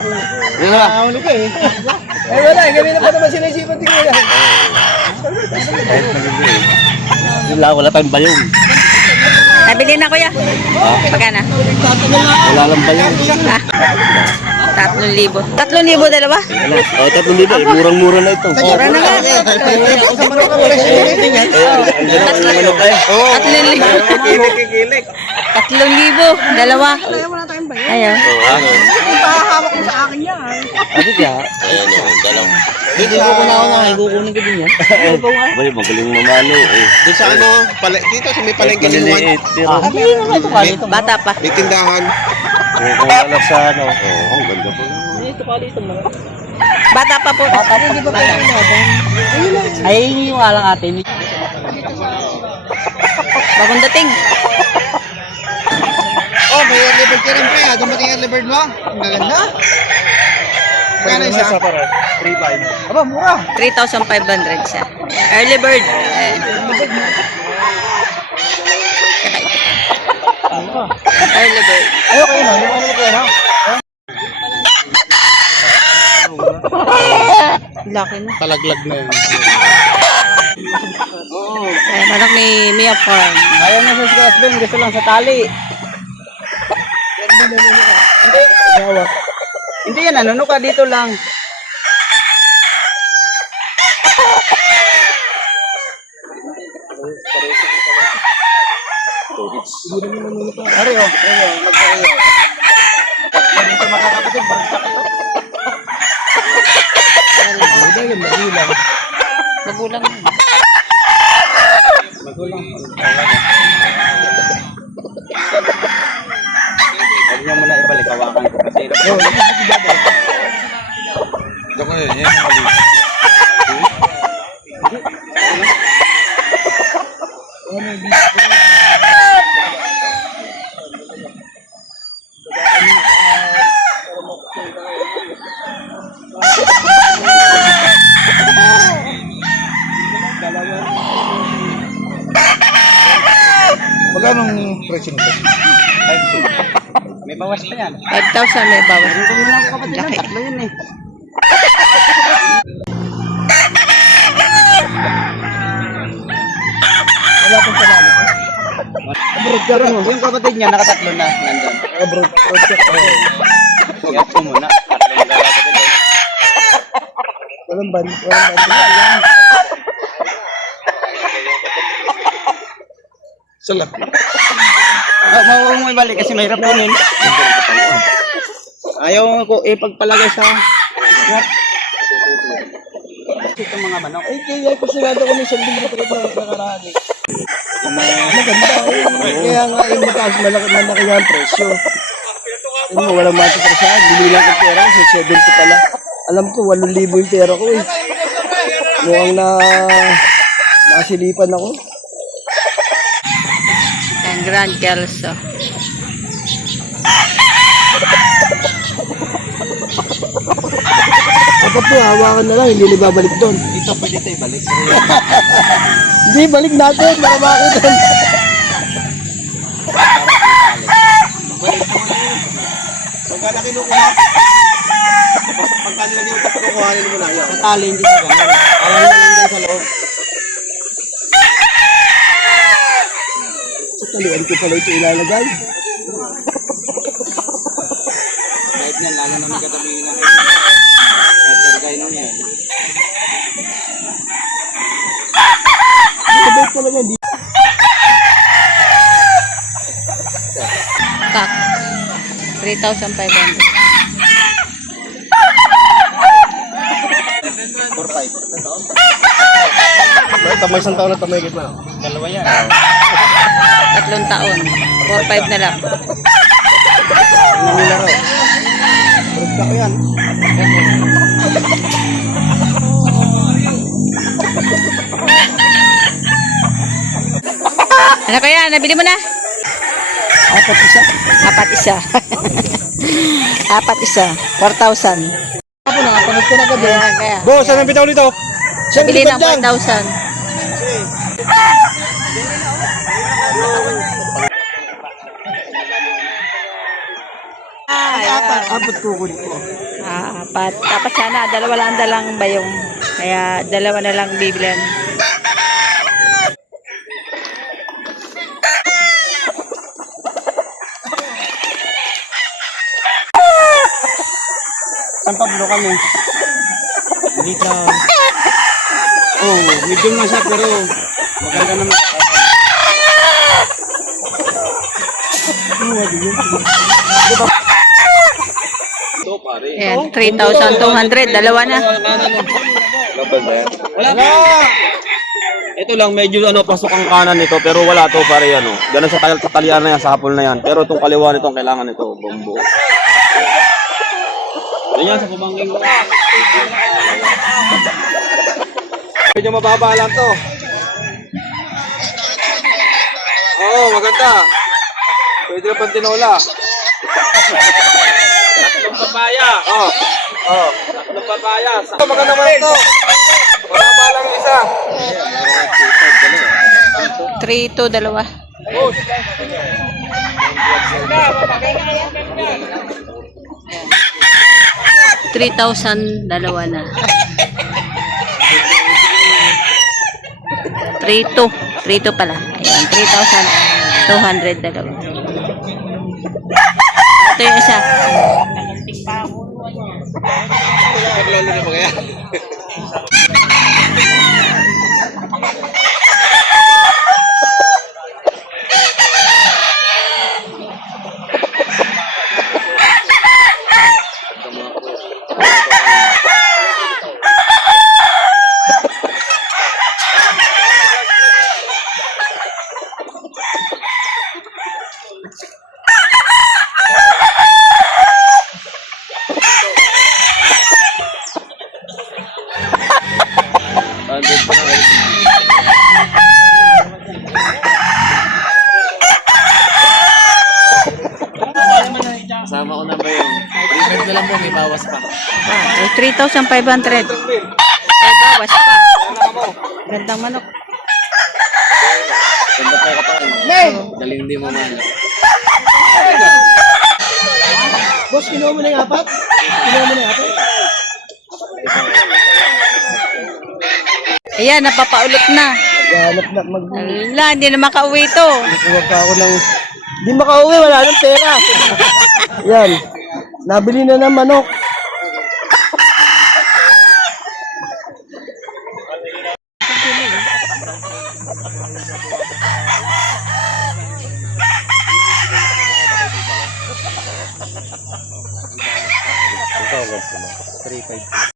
Huli ka eh. Ay wala, gabi na pa naman sinisipan din ko yan. Wala tayong bayong. Nabili na kuya. Magkano? Wala lang bayong. 3,000. 3,000 dalawa? Oh, 3,000. Murang-mura na ito. Mura na nga. 3,000. 3,000 dalawa. Ayaw. Ipahawak mo sa akin yan. Ano kaya? Ayan o, dalawa. Dito ko na kukunin ka din yan. Bay, magaling mamalo eh. Dito sa ano, dito sa may palengke linuwan. Bata pa. May tindahan. Kung wala sa ano. Oo, ang ganda po. Bata pa po. Bata pa. Di ba kayo natin? Ay, yung alang atin. Bagong dating. Oh, may early bird ka rin pre. Dumating early bird mo. Ang gaganda. Magkano isa? 3,500. Aba, mura. 3,500 siya. Early bird. Early bird. Ayaw kayo na. Yung ano ko na. Laki na. Talaglag na yun. Ay, manok ni Mia Farm. Ayaw na sa scratch bin. Gusto lang sa tali. Hindi yan. Ano ka dito lang. Ari oh. Magkakayo. Dito makakapatid. Magulang. Huwag niyo muna ibalik. Hawakan ko kasi. Ito ko yun. Yan ang mali. Magkano ang presyo nito? May bawas pa yan. 5,000 may bawas. Ito mo lang kapatid lang. Tatlo yun eh. Wala pang panalo. Abroad ka rin. Yung kapatid niya nakatatlo na. Nandun. Abroad ka. Oo. Kaya po muna. Tatlo na kapatid. Walang band. Yan. Salap. Huwag mo ibalik kasi mahirap kunin. Ayaw ko ipagpalagay sa ito mga manok. Ay, kaya ko sigado ko may sanding na nakaraan eh. Maganda eh. Kaya nga yung mataas malaki nga ang presyo. Ano mo, walang matipresyahan. Bili lang ang pera kasi 70 pala. Alam ko, 8,000 yung pera ko eh. Mukhang nasilipan ako. And Grand Kelso. Dapat po, hawakan na lang, hindi nababalik doon. Dito pwede tayo balik. Hindi, balik natin, para makakita doon. Pagka na kinukuha, pagka nila yung kukuhanin mo na yan. Sa tali, hindi sa ganun. Alam na lang dyan sa loob. Sa talian ko pala ito ilalagay. Kahit na, lalo na may katabihin na. Kak. 3,500. 4-5. Tamay isang taon na tamay gitna. Dalawa yan. 3 taon. 4,500 na lang. Nanilaro. Purta ko yan. Ano kaya? Nabili mo na? Apat isa. Apat isa. Apat isa. 4,000. Ako na, panood ko na gabi. Kaya. Boss, saan ang bitaw nito? Nabili ng 4,000. Apat kukunin ko. Apat. Dapat sana, dalawa lang dalang bayong. Kaya dalawa na lang bibilan. San Pablo kami. Dito. Oh, medium na siya pero maganda naman. Ito pare. Ayan, 3,200. Dalawa na. Kapag ba yan? Wala. Ito lang, medyo pasok ang kanan nito, pero wala to pare ano. Ganun sa talian na yan, sa hapon na yan. Pero itong kaliwa nito, ang kailangan nito, bombo. Yan sa pabangking ko. Medyo mababa lang to. Oo, maganda. Pwede na pang tinola. Tatlong papaya. Oo. Oo. Tatlong papaya. Maganda mo ito. Mababa lang yung isa. 3, 2, dalawa. Oh. 3,000, dalawa na. 3,2. 3,2 pala. Ayan, 3,200, dalawa. Ito yung isa. Paglalo na ba kaya? Kasama ko na ba yung 300 na lang po, may bawas pa. 3,500. May bawas pa. Gandang manok. Ganda pa yung katawan. Daling di mo man. Boss, kinuha mo na yung apat? Kinuha mo na yung apat? Ayan, napapaulot na. Hanap na Ala, hindi na makauwi ito. Kuha ka ako ng... Di makauwi, wala nang pera. Yan. Nabili na ng manok.